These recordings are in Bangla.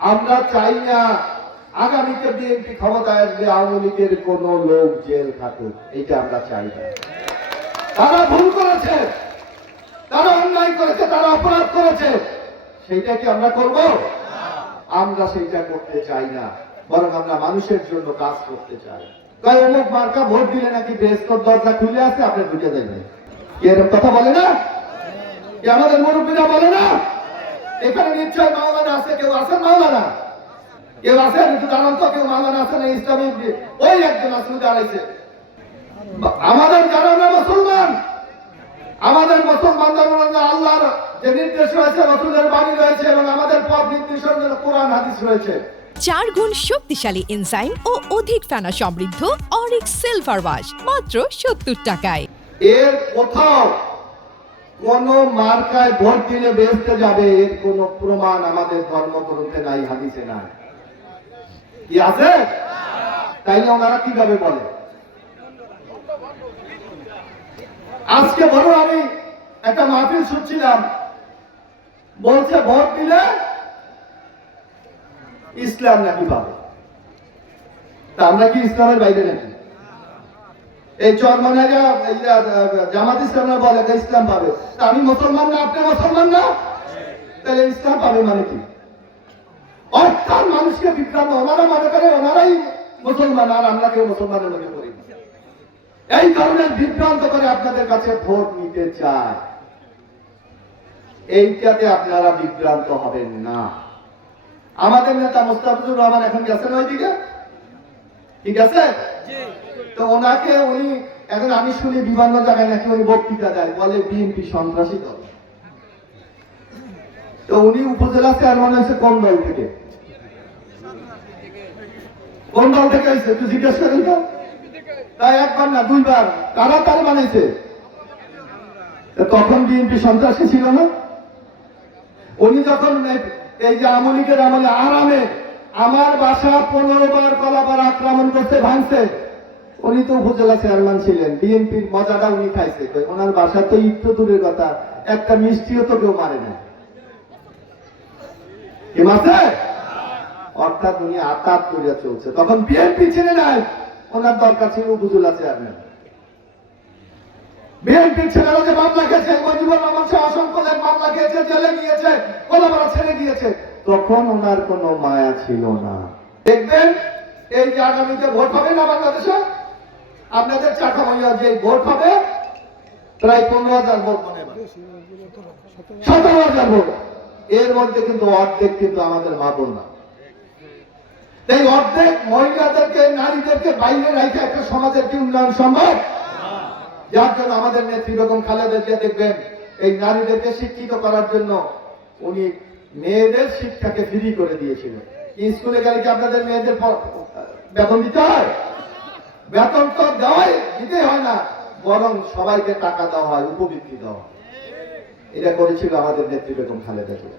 আমরা চাই না আগামীতে বিএনপি ক্ষমতায় আসবে আওয়ামী লীগের কোন লোক জেল খাটুক, এটা আমরা চাই না। তারা ভুল করেছে, তারা অন্যায় করেছে, তারা অপরাধ করেছে, সেইটা কি আমরা করব? আমরা সেইটা করতে চাই না, বরং আমরা মানুষের জন্য কাজ করতে চাই। তাই অমুক মার্কা ভোট দিলে নাকি বেহেশতের দরজা খুলে আছে, আপনি ঢুকে যাবেন, এরকম কথা বলে না? কি আমাদের মুরব্বীরা বলে না? এখানে নিশ্চয় মাওলানা আছে, কেউ আছেন মাওলানা? কেউ আছেন? একটু জানান তো, কেউ মাওলানা আছেন? ইসলামিক ওই একজন আসলে দাঁড়াইছে। আমাদের যারা আমরা মুসলমান, আমাদের মুসলমানদের আল্লাহর যে নির্দেশ রয়েছে, রাসূলের বাণী রয়েছে এবং আমাদের পথ নির্দেশের জন্য কোরআন হাদিস রয়েছে। 4 গুণ শক্তিশালী এনজাইম ও অধিক ফেনা সমৃদ্ধ অরিক সিলভার ওয়াশ মাত্র 70 টাকায়। এর কোথাও কোন মার্কায় ভোট দিলে বেহেশতে যাবে, এর কোন প্রমাণ আমাদের ধর্মগ্রন্থে নাই, হাদিসে নাই। কি আছে? তাইলে ওনারা কিভাবে বলে? আজকে বড় আমি একটা মাহফিল শুনছিলাম, বলছে ভোট দিলে ইসলাম নাকি পাবে। তা আমরা কি ইসলামের বাইরে নাকি? এই চরমানারা জামাত ইসলামরা বলে ইসলাম পাবে, তা আমি মুসলমান না, আপনি মুসলমান না, তাহলে ইসলাম পাবে মানে কি? অর্থাৎ মানুষকে বিভ্রান্ত, ওনারা মনে করে ওনারাই মুসলমান আর আমরা কেউ মুসলমানের মধ্যে করি। এই ধরনের বিভ্রান্ত করে আপনাদের কাছে ভোট নিতে চায়, এইটাতে আপনারা বিভ্রান্ত হবেন না। আমাদের নেতা মুস্তাফিজুর রহমান এখন গেছেন ওইদিকে, ঠিক আছে? তো ওনাকে উনি এখন আমি শুনি বিভিন্ন জায়গায় নাকি উনি বক্তৃতা দেয়, বলে বিএনপি সন্ত্রাসী দল। তো উনি উপজেলা চেয়ারম্যান হয়েছে কোন দল থেকে? কোন দল থেকে হয়েছে একটু জিজ্ঞেস করেন তো। তাই একবার না দুইবার, কারা তার বানাইছে? তখন বিএনপি সন্ত্রাসী ছিল না? উনি যখন এই যে আওয়ামী লীগের আমলে আরামে আমার বাসা 15 বার কলাবার আক্রমণ করতে ভাঙছে, উনি তো উপজেলা চেয়ারম্যান ছিলেন, বিএনপির মজাটা উনি খাইছে। ওনার বাসা তো একটু দূরের কথা, একটা মিষ্টিও তো কেউ মারে না, কি মারছে? অর্থাৎ উনি আতাত করে চলছে। তখন বিএনপি ছেড়ে নাই, ওনার দরকার ছিল উপজেলা চেয়ারম্যান। বিএনপি ছেলেরা যে মামলা খেয়েছে, মুজিবুর রহমান সহ অসংখ্য মামলা খেয়েছে, জেলে গিয়েছে, কলাপাড়া ছেড়ে গিয়েছে, তখন ওনার কোনো মায়া ছিল না। দেখবেন এই যে আগামীতে ভোট হবে না বাংলাদেশে, আপনাদের চাকামাইয়া যে ভোট হবে প্রায় 15,000 ভোট, 17,000 ভোট, এর মধ্যে কিন্তু অর্ধেক কিন্তু আমাদের মা বোন না। এই অর্ধেক মহিলাদেরকে, নারীদেরকে বাইরে রেখে একটা সমাজের কি উন্নয়ন সম্ভব? যার জন্য আমাদের নেত্রী বেগম খালেদা জিয়া দেখবেন এই নারীদেরকে শিক্ষিত করার জন্য উনি মেয়েদের শিক্ষাকে ফ্রি করে দিয়েছিলেন। স্কুলে গেলে কি আপনাদের মেয়েদের বেতন দিতে হয়? বেতন তো দিতে হয় না, বরং সবাইকে টাকা দেওয়া হয়, উপবৃত্তি দেওয়া হয়। এটা করেছিল আমাদের নেত্রী বেগম খালেদা জিয়া।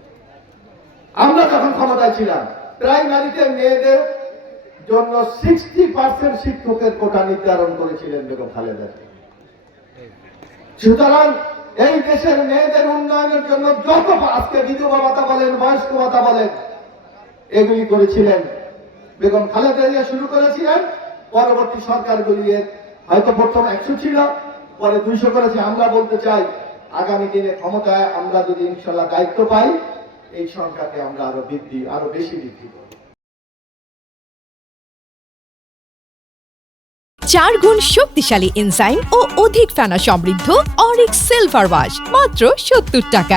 আমরা যখন ক্ষমতায় ছিলাম, প্রাইমারিতে মেয়েদের জন্য 60% শিক্ষকের কোটা নির্ধারণ করেছিলেন বেগম খালেদা জিয়া। সুতরাং এই দেশের মেয়েদের উন্নয়নের জন্য যত আজকে বিধবা ভাতা বলেন, বয়স্ক ভাতা বলেন, এগুলি করেছিলেন বেগম খালেদা জিয়া, শুরু করেছিলেন। পরবর্তী সরকারগুলি হয়তো প্রথম 100 ছিল, পরে 200 করেছে। আমরা বলতে চাই আগামী দিনে ক্ষমতায় আমরা যদি ইনশাল্লাহ দায়িত্ব পাই, এই সংখ্যাকে আমরা আরো বেশি বৃদ্ধি করব। 4 গুণ শক্তিশালী এনজাইম ও অধিক ফেনা সমৃদ্ধ অরিক সিলভার ওয়াশ মাত্র 70 টাকায়।